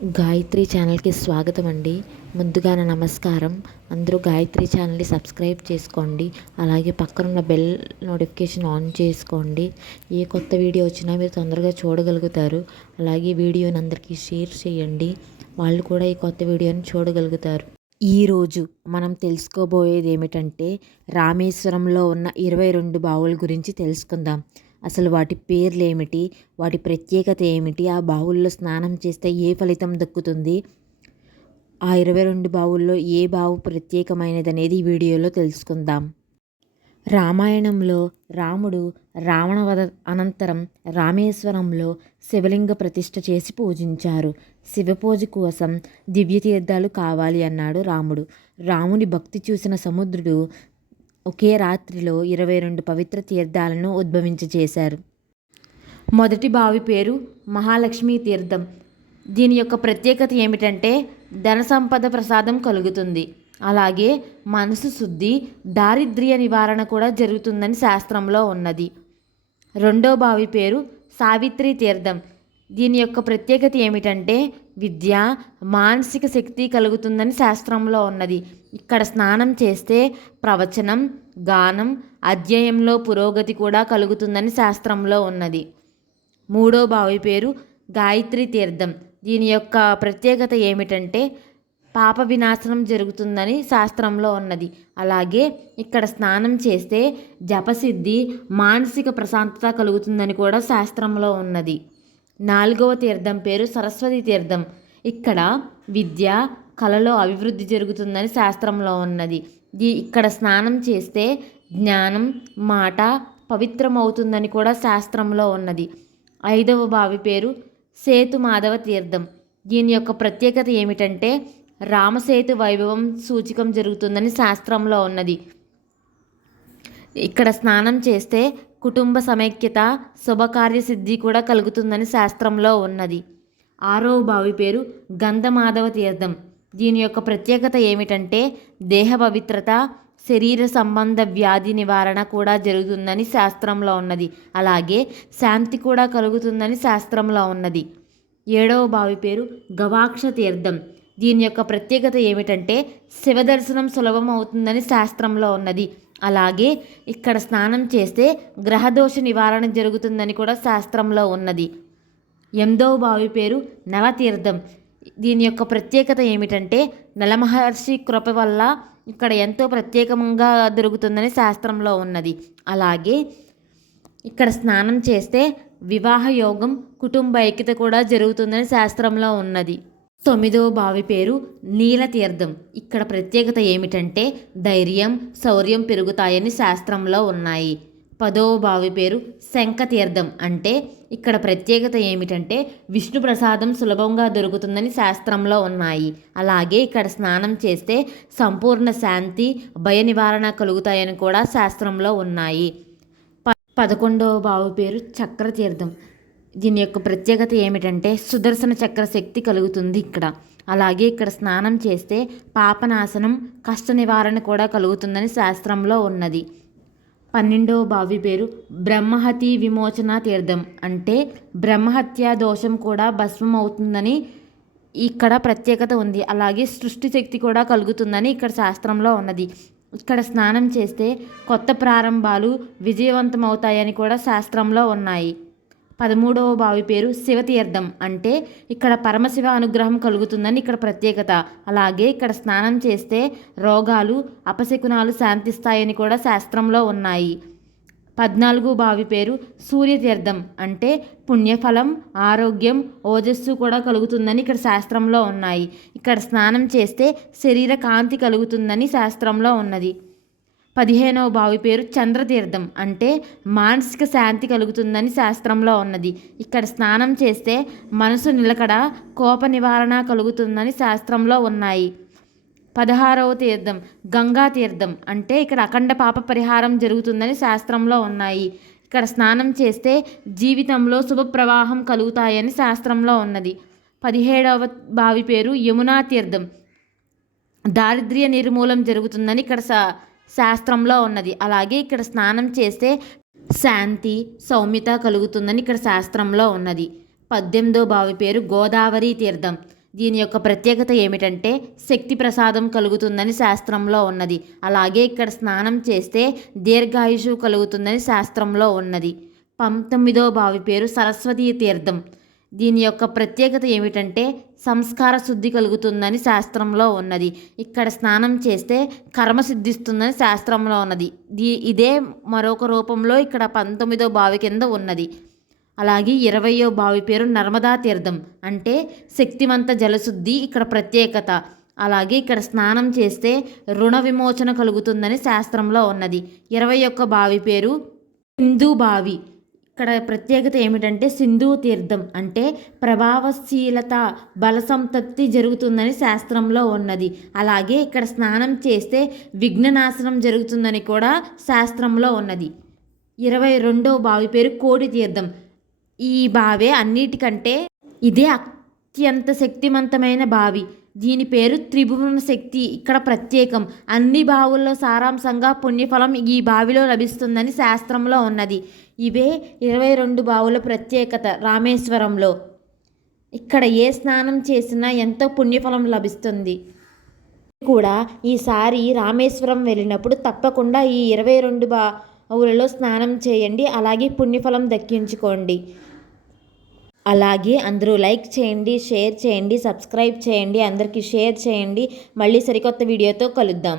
గాయత్రి ఛానల్కి స్వాగతం అండి. ముందుగా నా నమస్కారం. అందరూ గాయత్రి ఛానల్ని సబ్స్క్రైబ్ చేసుకోండి. అలాగే పక్కనున్న బెల్ నోటిఫికేషన్ ఆన్ చేసుకోండి. ఏ కొత్త వీడియో వచ్చినా మీరు తొందరగా చూడగలుగుతారు. అలాగే వీడియోని అందరికీ షేర్ చేయండి. వాళ్ళు కూడా ఈ కొత్త వీడియోని చూడగలుగుతారు. ఈరోజు మనం తెలుసుకోబోయేది ఏమిటంటే రామేశ్వరంలో ఉన్న ఇరవై రెండు బావుల గురించి తెలుసుకుందాం. అసలు వాటి పేర్లు ఏమిటి? వాటి ప్రత్యేకత ఏమిటి? ఆ బావుల్లో స్నానం చేస్తే ఏ ఫలితం దక్కుతుంది? ఆ ఇరవై రెండు బావుల్లో ఏ బావు ప్రత్యేకమైనది అనేది వీడియోలో తెలుసుకుందాం. రామాయణంలో రాముడు రావణవధ అనంతరం రామేశ్వరంలో శివలింగ ప్రతిష్ఠ చేసి పూజించారు. శివపూజ కోసం దివ్య తీర్థాలు కావాలి అన్నాడు రాముడు. రాముని భక్తి చూసిన సముద్రుడు ఒకే రాత్రిలో ఇరవై రెండు పవిత్ర తీర్థాలను ఉద్భవించచేశారు మొదటి బావి పేరు మహాలక్ష్మి తీర్థం. దీని యొక్క ప్రత్యేకత ఏమిటంటే ధన సంపద ప్రసాదం కలుగుతుంది. అలాగే మనసు శుద్ధి దారిద్ర్య నివారణ కూడా జరుగుతుందని శాస్త్రంలో ఉన్నది. రెండో బావి పేరు సావిత్రి తీర్థం. దీని యొక్క ప్రత్యేకత ఏమిటంటే విద్య మానసిక శక్తి కలుగుతుందని శాస్త్రంలో ఉన్నది. ఇక్కడ స్నానం చేస్తే ప్రవచనం గానం అధ్యయంలో పురోగతి కూడా కలుగుతుందని శాస్త్రంలో ఉన్నది. మూడో బావి పేరు గాయత్రి తీర్థం. దీని యొక్క ప్రత్యేకత ఏమిటంటే పాప వినాశనం జరుగుతుందని శాస్త్రంలో ఉన్నది. అలాగే ఇక్కడ స్నానం చేస్తే జపసిద్ధి మానసిక ప్రశాంతత కలుగుతుందని కూడా శాస్త్రంలో ఉన్నది. నాలుగవ తీర్థం పేరు సరస్వతి తీర్థం. ఇక్కడ విద్య కళలో అభివృద్ధి జరుగుతుందని శాస్త్రంలో ఉన్నది. ఇక్కడ స్నానం చేస్తే జ్ఞానం మాట పవిత్రమవుతుందని కూడా శాస్త్రంలో ఉన్నది. ఐదవ బావి పేరు సేతు మాధవ తీర్థం. దీని యొక్క ప్రత్యేకత ఏమిటంటే రామసేతు వైభవం సూచికం జరుగుతుందని శాస్త్రంలో ఉన్నది. ఇక్కడ స్నానం చేస్తే కుటుంబ సమైక్యత శుభకార్య సిద్ధి కూడా కలుగుతుందని శాస్త్రంలో ఉన్నది. ఆరవ బావి పేరు గంధమాధవ తీర్థం. దీని యొక్క ప్రత్యేకత ఏమిటంటే దేహ పవిత్రత శరీర సంబంధ వ్యాధి నివారణ కూడా జరుగుతుందని శాస్త్రంలో ఉన్నది. అలాగే శాంతి కూడా కలుగుతుందని శాస్త్రంలో ఉన్నది. ఏడవ బావి పేరు గవాక్ష తీర్థం. దీని యొక్క ప్రత్యేకత ఏమిటంటే శివ దర్శనం సులభం అవుతుందని శాస్త్రంలో ఉన్నది. అలాగే ఇక్కడ స్నానం చేస్తే గ్రహదోష నివారణ జరుగుతుందని కూడా శాస్త్రంలో ఉన్నది. ఎనిమిదవ బావి పేరు నవతీర్థం. దీని యొక్క ప్రత్యేకత ఏమిటంటే నలమహర్షి కృప వల్ల ఇక్కడ ఎంతో ప్రత్యేకంగా దొరుకుతుందని శాస్త్రంలో ఉన్నది. అలాగే ఇక్కడ స్నానం చేస్తే వివాహ యోగం కుటుంబ ఐక్యత కూడా జరుగుతుందని శాస్త్రంలో ఉన్నది. తొమ్మిదవ బావి పేరు నీలతీర్థం ఇక్కడ ప్రత్యేకత ఏమిటంటే ధైర్యం శౌర్యం పెరుగుతాయని శాస్త్రంలో ఉన్నాయి. పదవ బావి పేరు శంఖతీర్థం అంటే ఇక్కడ ప్రత్యేకత ఏమిటంటే విష్ణు ప్రసాదం సులభంగా దొరుకుతుందని శాస్త్రంలో ఉన్నాయి. అలాగే ఇక్కడ స్నానం చేస్తే సంపూర్ణ శాంతి భయ నివారణ కలుగుతాయని కూడా శాస్త్రంలో ఉన్నాయి. ప పదకొండవ బావి పేరు చక్రతీర్థం దీని యొక్క ప్రత్యేకత ఏమిటంటే సుదర్శన చక్ర శక్తి కలుగుతుంది ఇక్కడ. అలాగే ఇక్కడ స్నానం చేస్తే పాపనాశనం కష్ట నివారణ కూడా కలుగుతుందని శాస్త్రంలో ఉన్నది. పన్నెండవ బావి పేరు బ్రహ్మహతి విమోచన తీర్థం. అంటే బ్రహ్మహత్య దోషం కూడా భస్మం అవుతుందని ఇక్కడ ప్రత్యేకత ఉంది. అలాగే సృష్టి శక్తి కూడా కలుగుతుందని ఇక్కడ శాస్త్రంలో ఉన్నది. ఇక్కడ స్నానం చేస్తే కొత్త ప్రారంభాలు విజయవంతం అవుతాయని కూడా శాస్త్రంలో ఉన్నాయి. పదమూడవ బావి పేరు శివతీర్థం అంటే ఇక్కడ పరమశివ అనుగ్రహం కలుగుతుందని ఇక్కడ ప్రత్యేకత. అలాగే ఇక్కడ స్నానం చేస్తే రోగాలు అపశకునాలు శాంతిస్తాయని కూడా శాస్త్రంలో ఉన్నాయి. పద్నాలుగు బావి పేరు సూర్యతీర్థం అంటే పుణ్యఫలం ఆరోగ్యం ఓజస్సు కూడా కలుగుతుందని ఇక్కడ శాస్త్రంలో ఉన్నాయి. ఇక్కడ స్నానం చేస్తే శరీర కాంతి కలుగుతుందని శాస్త్రంలో ఉన్నది. పదిహేనవ బావి పేరు చంద్రతీర్థం అంటే మానసిక శాంతి కలుగుతుందని శాస్త్రంలో ఉన్నది. ఇక్కడ స్నానం చేస్తే మనసు నిలకడ కోప నివారణ కలుగుతుందని శాస్త్రంలో ఉన్నాయి. పదహారవ తీర్థం గంగా తీర్థం అంటే ఇక్కడ అఖండ పాప పరిహారం జరుగుతుందని శాస్త్రంలో ఉన్నాయి. ఇక్కడ స్నానం చేస్తే జీవితంలో శుభ ప్రవాహం కలుగుతాయని శాస్త్రంలో ఉన్నది. పదిహేడవ బావి పేరు యమునా తీర్థం. దారిద్ర్య నిర్మూలం జరుగుతుందని ఇక్కడ సా శాస్త్రంలో ఉన్నది. అలాగే ఇక్కడ స్నానం చేస్తే శాంతి సౌమ్యత కలుగుతుందని ఇక్కడ శాస్త్రంలో ఉన్నది. పద్దెనిమిదో బావి పేరు గోదావరి తీర్థం. దీని యొక్క ప్రత్యేకత ఏమిటంటే శక్తి ప్రసాదం కలుగుతుందని శాస్త్రంలో ఉన్నది. అలాగే ఇక్కడ స్నానం చేస్తే దీర్ఘాయుషు కలుగుతుందని శాస్త్రంలో ఉన్నది. పంతొమ్మిదో బావి పేరు సరస్వతీ తీర్థం. దీని యొక్క ప్రత్యేకత ఏమిటంటే సంస్కార శుద్ధి కలుగుతుందని శాస్త్రంలో ఉన్నది. ఇక్కడ స్నానం చేస్తే కర్మ సిద్ధిస్తుందని శాస్త్రంలో ఉన్నది. దీ ఇదే మరొక రూపంలో ఇక్కడ పంతొమ్మిదో బావి కింద ఉన్నది. అలాగే ఇరవయో బావి పేరు నర్మదా తీర్థం. అంటే శక్తివంత జలశుద్ధి ఇక్కడ ప్రత్యేకత. అలాగే ఇక్కడ స్నానం చేస్తే రుణ విమోచన కలుగుతుందని శాస్త్రంలో ఉన్నది. ఇరవై ఒక్క బావి పేరు సింధు బావి. ఇక్కడ ప్రత్యేకత ఏమిటంటే సింధు తీర్థం అంటే ప్రభావశీలత బల సంతప్తి జరుగుతుందని శాస్త్రంలో ఉన్నది. అలాగే ఇక్కడ స్నానం చేస్తే విఘ్ననాశనం జరుగుతుందని కూడా శాస్త్రంలో ఉన్నది. ఇరవై రెండో బావి పేరు కోడి తీర్థం. ఈ బావే అన్నిటికంటే ఇదే అత్యంత శక్తివంతమైన బావి. దీని పేరు త్రిభువన శక్తి ఇక్కడ ప్రత్యేకం. అన్ని బావుల్లో సారాంశంగా పుణ్యఫలం ఈ బావిలో లభిస్తుందని శాస్త్రంలో ఉన్నది. ఇవే ఇరవై రెండు బావుల ప్రత్యేకత రామేశ్వరంలో. ఇక్కడ ఏ స్నానం చేసినా ఎంతో పుణ్యఫలం లభిస్తుంది. కూడా ఈసారి రామేశ్వరం వెళ్ళినప్పుడు తప్పకుండా ఈ ఇరవై రెండు బావులలో స్నానం చేయండి అలాగే పుణ్యఫలం దక్కించుకోండి. అలాగే అందరూ లైక్ చేయండి షేర్ చేయండి సబ్స్క్రైబ్ చేయండి అందరికీ షేర్ చేయండి. మళ్ళీ సరికొత్త వీడియోతో కలుద్దాం.